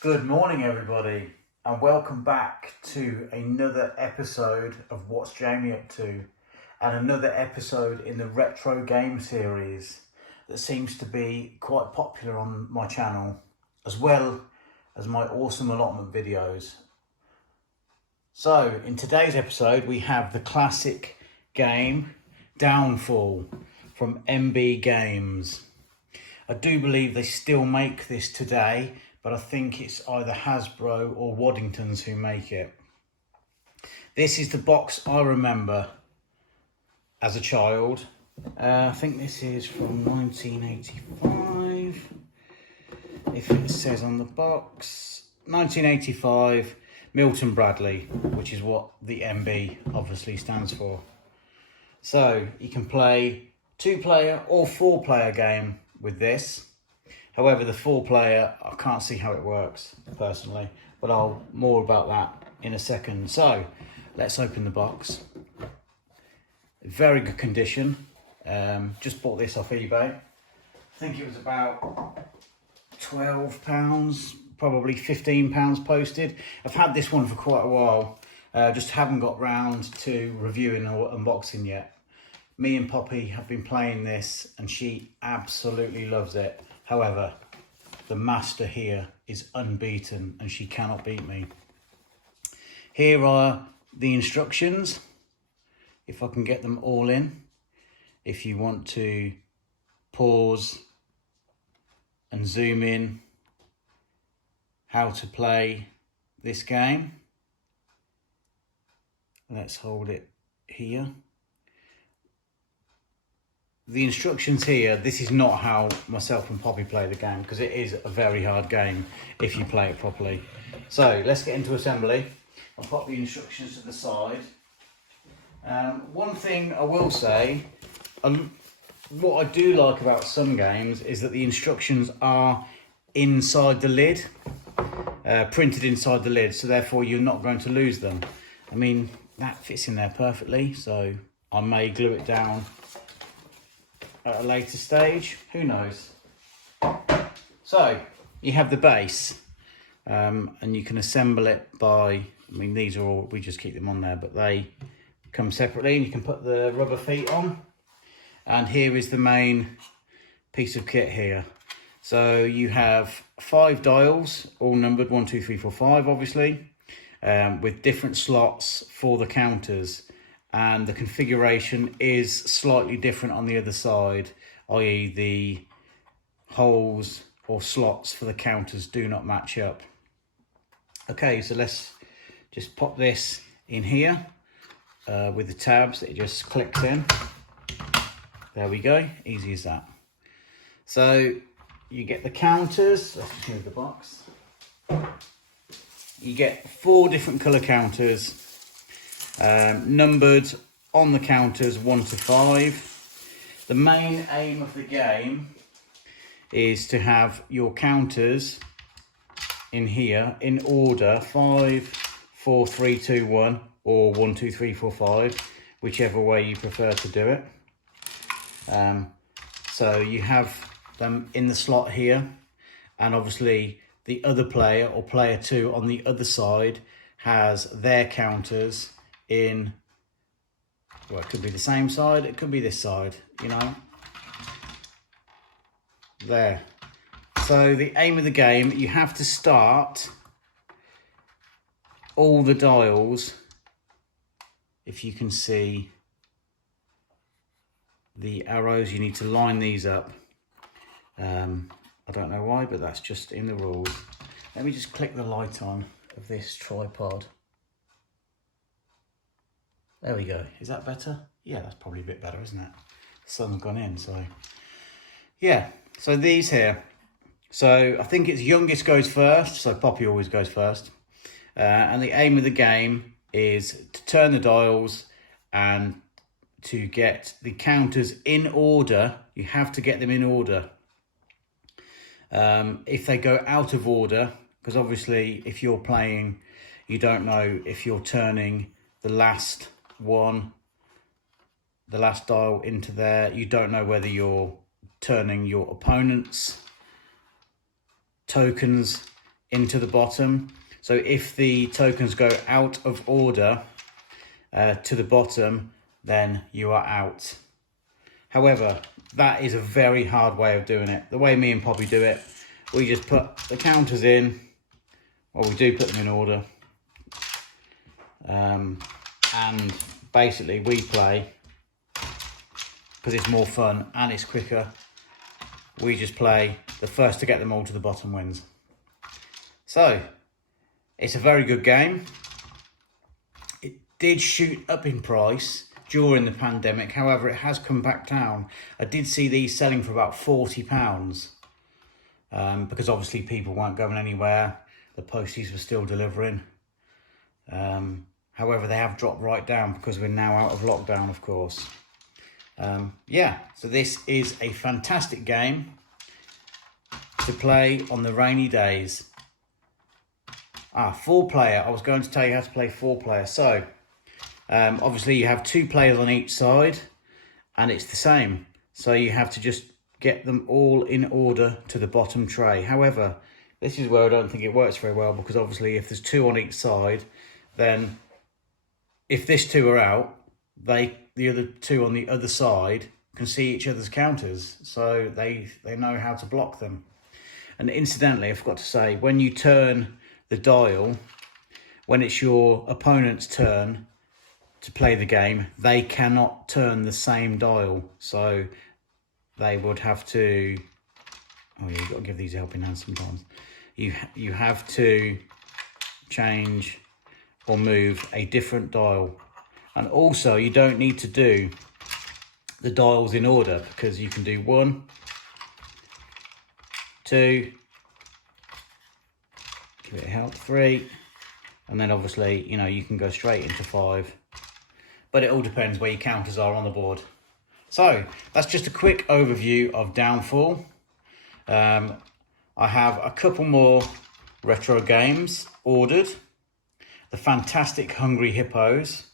Good morning, everybody, and welcome back to another episode of What's Jamie Up To, and another episode in the retro game series that seems to be quite popular on my channel, as well as my awesome allotment videos. So, in today's episode, we have the classic game Downfall from MB Games. I do believe they still make this today, but I think it's either Hasbro or Waddington's who make it. This is the box I remember as a child. I think this is from 1985. If it says on the box, 1985, Milton Bradley, which is what the MB obviously stands for. So you can play 2-player or 4-player game with this. However, the 4-player, I can't see how it works personally, but I'll more about that in a second. So let's open the box. Very good condition. Just bought this off eBay. I think it was about £12, probably £15 posted. I've had this one for quite a while. Just haven't got round to reviewing or unboxing yet. Me and Poppy have been playing this and she absolutely loves it. However, the master here is unbeaten and she cannot beat me. Here are the instructions, if I can get them all in. If you want to pause and zoom in, how to play this game. Let's hold it here. The instructions here, this is not how myself and Poppy play the game, because it is a very hard game if you play it properly. So let's get into assembly. I'll pop the instructions to the side. One thing I will say, what I do like about some games is that the instructions are inside the lid, printed inside the lid, so therefore you're not going to lose them. I mean, that fits in there perfectly, so I may glue it down at a later stage, who knows. So you have the base, and you can assemble it by, I mean, these are all, we just keep them on there, but they come separately, and you can put the rubber feet on. And here is the main piece of kit here. So you have 5 dials, all numbered 1, 2, 3, 4, 5, obviously, with different slots for the counters. And the configuration is slightly different on the other side, i.e. the holes or slots for the counters do not match up. Okay, so let's just pop this in here with the tabs. It just clicks in. There we go, easy as that. So you get the counters. Let's just move the box. You get 4 different colour counters, numbered on the counters 1 to 5. The main aim of the game is to have your counters in here in order: 5, 4, 3, 2, 1, or 1, 2, 3, 4, 5, whichever way you prefer to do it. So you have them in the slot here, and obviously the other player or player 2 on the other side has their counters in, well, it could be the same side, it could be this side, you know, there. So the aim of the game, you have to start all the dials. If you can see the arrows, you need to line these up. I don't know why, but that's just in the rules. Let me just click the light on of this tripod. There we go. Is that better? Yeah, that's probably a bit better, isn't it? The sun's gone in, so yeah. So these here. So I think it's youngest goes first. So Poppy always goes first. And the aim of the game is to turn the dials and to get the counters in order. You have to get them in order. If they go out of order, because obviously if you're playing, you don't know if you're turning the last one, the last dial into there. You don't know whether you're turning your opponent's tokens into the bottom. So if the tokens go out of order to the bottom, then you are out. However, that is a very hard way of doing it. The way me and Poppy do it, we just put the counters in, well, we do put them in order. And basically we play, because it's more fun and it's quicker, we just play the first to get them all to the bottom wins. So, it's a very good game. It did shoot up in price during the pandemic, however it has come back down. I did see these selling for about £40, because obviously people weren't going anywhere, the posties were still delivering. However, they have dropped right down because we're now out of lockdown, of course. Yeah, so this is a fantastic game to play on the rainy days. 4-player. I was going to tell you how to play 4-player. So, obviously you have 2 players on each side, and it's the same. So you have to just get them all in order to the bottom tray. However, this is where I don't think it works very well, because obviously if there's 2 on each side, then if this 2 are out, the other 2 on the other side can see each other's counters, so they know how to block them. And incidentally, I forgot to say, when you turn the dial, when it's your opponent's turn to play the game, they cannot turn the same dial, so they would have to, oh yeah, you've got to give these a helping hand sometimes. You have to change or move a different dial. And also you don't need to do the dials in order, because you can do 1, 2, give it a help, 3, and then obviously, you know, you can go straight into 5, but it all depends where your counters are on the board. So that's just a quick overview of Downfall. I have a couple more retro games ordered. The fantastic Hungry Hippos,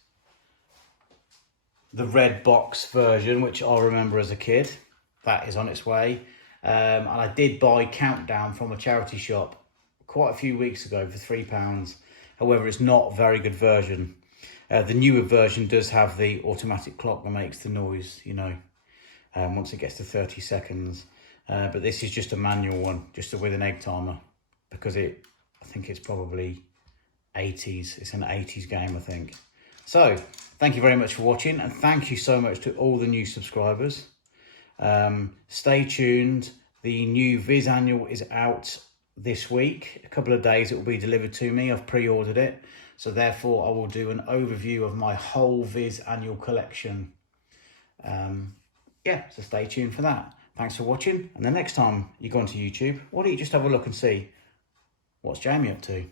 the red box version, which I remember as a kid, that is on its way. And I did buy Countdown from a charity shop quite a few weeks ago for £3. However, it's not a very good version. The newer version does have the automatic clock that makes the noise, you know, once it gets to 30 seconds. But this is just a manual one, just with an egg timer, because I think it's probably 80s. It's an 80s game, I think. So, thank you very much for watching, and thank you so much to all the new subscribers. Stay tuned. The new Viz Annual is out this week. A couple of days it will be delivered to me. I've pre-ordered it, so therefore I will do an overview of my whole Viz Annual collection. Yeah, so stay tuned for that. Thanks for watching, and the next time you go onto YouTube, why don't you just have a look and see what's Jamie up to?